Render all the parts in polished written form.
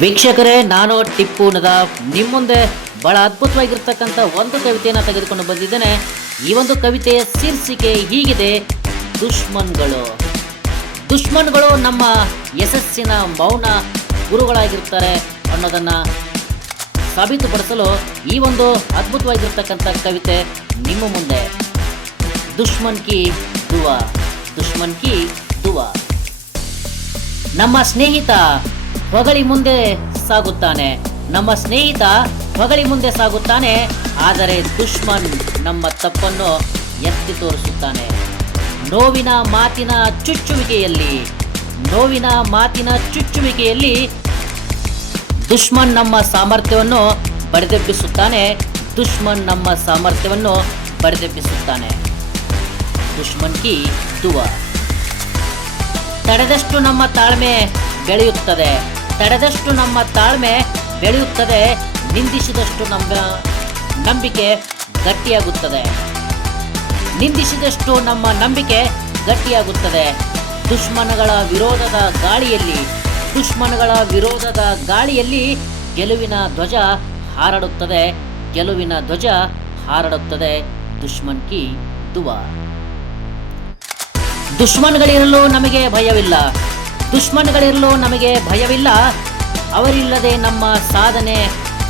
ವೀಕ್ಷಕರೇ, ನಾನು ಟಿಪ್ಪು ನದಾಫ್ ನಿಮ್ಮ ಮುಂದೆ ಬಹಳ ಅದ್ಭುತವಾಗಿರ್ತಕ್ಕಂಥ ಒಂದು ಕವಿತೆಯನ್ನು ತೆಗೆದುಕೊಂಡು ಬಂದಿದ್ದೇನೆ. ಈ ಒಂದು ಕವಿತೆಯ ಶೀರ್ಷಿಕೆ ಹೀಗಿದೆ: ದುಶ್ಮನ್ಗಳು. ದುಶ್ಮನ್ಗಳು ನಮ್ಮ ಯಶಸ್ಸಿನ ಮೌನ ಗುರುಗಳಾಗಿರ್ತಾರೆ ಅನ್ನೋದನ್ನು ಸಾಬೀತುಪಡಿಸಲು ಈ ಒಂದು ಅದ್ಭುತವಾಗಿರ್ತಕ್ಕಂಥ ಕವಿತೆ ನಿಮ್ಮ ಮುಂದೆ. ದುಶ್ಮನ್ ಕಿ ದುವಾ, ದುಶ್ಮನ್ ಕಿ ದುವಾ. ನಮ್ಮ ಸ್ನೇಹಿತ ಹೊಗಳಿ ಮುಂದೆ ಸಾಗುತ್ತಾನೆ, ನಮ್ಮ ಸ್ನೇಹಿತ ಹೊಗಳಿ ಮುಂದೆ ಸಾಗುತ್ತಾನೆ, ಆದರೆ ದುಶ್ಮನ್ ನಮ್ಮ ತಪ್ಪನ್ನು ಎತ್ತಿ ತೋರಿಸುತ್ತಾನೆ. ನೋವಿನ ಮಾತಿನ ಚುಚ್ಚುವಿಕೆಯಲ್ಲಿ, ನೋವಿನ ಮಾತಿನ ಚುಚ್ಚುವಿಕೆಯಲ್ಲಿ ದುಶ್ಮನ್ ನಮ್ಮ ಸಾಮರ್ಥ್ಯವನ್ನು ಬಡಿದೆಬ್ಬಿಸುತ್ತಾನೆ, ದುಶ್ಮನ್ ನಮ್ಮ ಸಾಮರ್ಥ್ಯವನ್ನು ಬಡಿದೆಬ್ಬಿಸುತ್ತಾನೆ. ದುಶ್ಮನ್ ಕಿ ದುವಾ. ತಡೆದಷ್ಟು ನಮ್ಮ ತಾಳ್ಮೆ ಬೆಳೆಯುತ್ತದೆ, ತಡೆದಷ್ಟು ನಮ್ಮ ತಾಳ್ಮೆ ಬೆಳೆಯುತ್ತದೆ, ನಿಂದಿಸಿದಷ್ಟು ನಮ್ಮ ನಂಬಿಕೆ ಗಟ್ಟಿಯಾಗುತ್ತದೆ, ನಿಂದಿಸಿದಷ್ಟು ನಮ್ಮ ನಂಬಿಕೆ ಗಟ್ಟಿಯಾಗುತ್ತದೆ. ದುಶ್ಮನಗಳ ವಿರೋಧದ ಗಾಳಿಯಲ್ಲಿ, ದುಶ್ಮನಗಳ ವಿರೋಧದ ಗಾಳಿಯಲ್ಲಿ ಗೆಲುವಿನ ಧ್ವಜ ಹಾರಾಡುತ್ತದೆ, ಗೆಲುವಿನ ಧ್ವಜ ಹಾರಾಡುತ್ತದೆ. ದುಶ್ಮನ್ ಕಿ ದುವಾ. ದುಶ್ಮನ್ಗಳಿರಲು ನಮಗೆ ಭಯವಿಲ್ಲ, ದುಶ್ಮನ್ಗಳಿರಲು ನಮಗೆ ಭಯವಿಲ್ಲ, ಅವರಿಲ್ಲದೆ ನಮ್ಮ ಸಾಧನೆ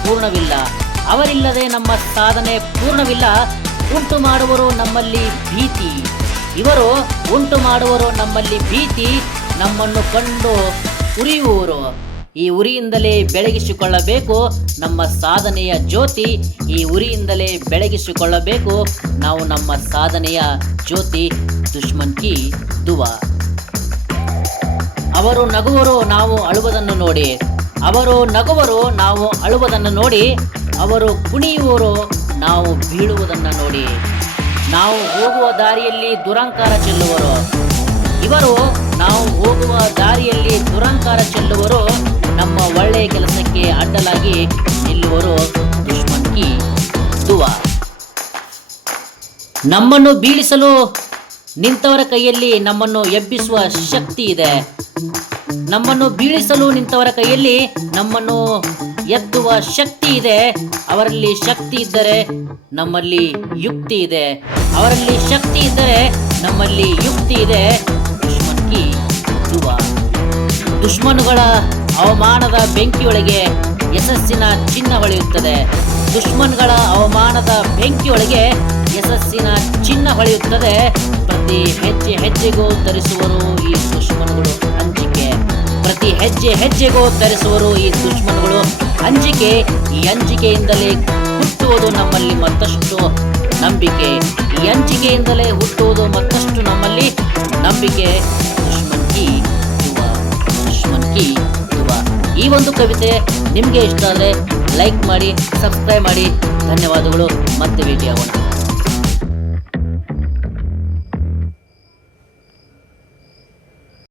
ಪೂರ್ಣವಿಲ್ಲ, ಅವರಿಲ್ಲದೆ ನಮ್ಮ ಸಾಧನೆ ಪೂರ್ಣವಿಲ್ಲ. ಉಂಟು ಮಾಡುವರು ನಮ್ಮಲ್ಲಿ ಭೀತಿ, ಇವರು ಉಂಟು ಮಾಡುವರು ನಮ್ಮಲ್ಲಿ ಭೀತಿ, ನಮ್ಮನ್ನು ಕಂಡು ಉರಿಯುವರು. ಈ ಉರಿಯಿಂದಲೇ ಬೆಳಗಿಸಿಕೊಳ್ಳಬೇಕು ನಮ್ಮ ಸಾಧನೆಯ ಜ್ಯೋತಿ, ಈ ಉರಿಯಿಂದಲೇ ಬೆಳಗಿಸಿಕೊಳ್ಳಬೇಕು ನಾವು ನಮ್ಮ ಸಾಧನೆಯ ಜ್ಯೋತಿ. ದುಶ್ಮನ್ ಕಿ ದುವಾ. ಅವರು ನಗುವರು ನಾವು ಅಳುವುದನ್ನು ನೋಡಿ, ಅವರು ನಗುವರು ನಾವು ಅಳುವುದನ್ನು ನೋಡಿ, ಅವರು ಕುಣಿಯುವರು ನಾವು ಬೀಳುವುದನ್ನು ನೋಡಿ. ನಾವು ಹೋಗುವ ದಾರಿಯಲ್ಲಿ ದುರಂಕಾರ ಚೆಲ್ಲುವರು, ಇವರು ನಾವು ಹೋಗುವ ದಾರಿಯಲ್ಲಿ ದುರಂಕಾರ ಚೆಲ್ಲುವರು, ನಮ್ಮ ಒಳ್ಳೆಯ ಕೆಲಸಕ್ಕೆ ಅಡ್ಡಲಾಗಿ ನಿಲ್ಲುವರು. ದುಶ್ಮನ್ ಕಿ ದುವಾ. ನಮ್ಮನ್ನು ಬೀಳಿಸಲು ನಿಂತವರ ಕೈಯಲ್ಲಿ ನಮ್ಮನ್ನು ಎಬ್ಬಿಸುವ ಶಕ್ತಿ ಇದೆ, ನಮ್ಮನ್ನು ಬೀಳಿಸಲು ನಿಂತವರ ಕೈಯಲ್ಲಿ ನಮ್ಮನ್ನು ಎತ್ತುವ ಶಕ್ತಿ ಇದೆ. ಅವರಲ್ಲಿ ಶಕ್ತಿ ಇದ್ದರೆ ನಮ್ಮಲ್ಲಿ ಯುಕ್ತಿ ಇದೆ, ಅವರಲ್ಲಿ ಶಕ್ತಿ ಇದ್ದರೆ ನಮ್ಮಲ್ಲಿ ಯುಕ್ತಿ ಇದೆ. ದುಶ್ಮನ್ ಕಿ ದುವಾ. ದುಶ್ಮನುಗಳ ಅವಮಾನದ ಬೆಂಕಿಯೊಳಗೆ ಯಶಸ್ಸಿನ ಚಿನ್ನ ಹೊಳೆಯುತ್ತದೆ, ದುಶ್ಮನ್ಗಳ ಅವಮಾನದ ಬೆಂಕಿಯೊಳಗೆ ಯಶಸ್ಸಿನ ಚಿನ್ನ ಹೊಳೆಯುತ್ತದೆ. ಪ್ರತಿ ಹೆಜ್ಜೆ ಹೆಜ್ಜೆಗೂ ಧರಿಸುವರು ಈ ದುಶ್ಮನ್ಗಳು ಅಂಜಿಕೆ, ಪ್ರತಿ ಹೆಜ್ಜೆ ಹೆಜ್ಜೆಗೂ ಧರಿಸುವರು ಈ ದುಶ್ಮನ್ಗಳು ಅಂಜಿಕೆ. ಈ ಅಂಜಿಕೆಯಿಂದಲೇ ಹುಟ್ಟುವುದು ನಮ್ಮಲ್ಲಿ ಮತ್ತಷ್ಟು ನಂಬಿಕೆ, ಈ ಅಂಜಿಕೆಯಿಂದಲೇ ಹುಟ್ಟುವುದು ಮತ್ತಷ್ಟು ನಮ್ಮಲ್ಲಿ ನಂಬಿಕೆ. ದುಶ್ಮನ್ ಕಿ ದುವಾ, ದುಶ್ಮನ್ ಕಿ ದುವಾ. ಈ ಒಂದು ಕವಿತೆ ನಿಮಗೆ ಇಷ್ಟ ಆದರೆ ಲೈಕ್ ಮಾಡಿ, ಸಬ್ಸ್ಕ್ರೈಬ್ ಮಾಡಿ. ಧನ್ಯವಾದಗಳು. ಮತ್ತೆ ಭೇಟಿಯಾಗೋಣ.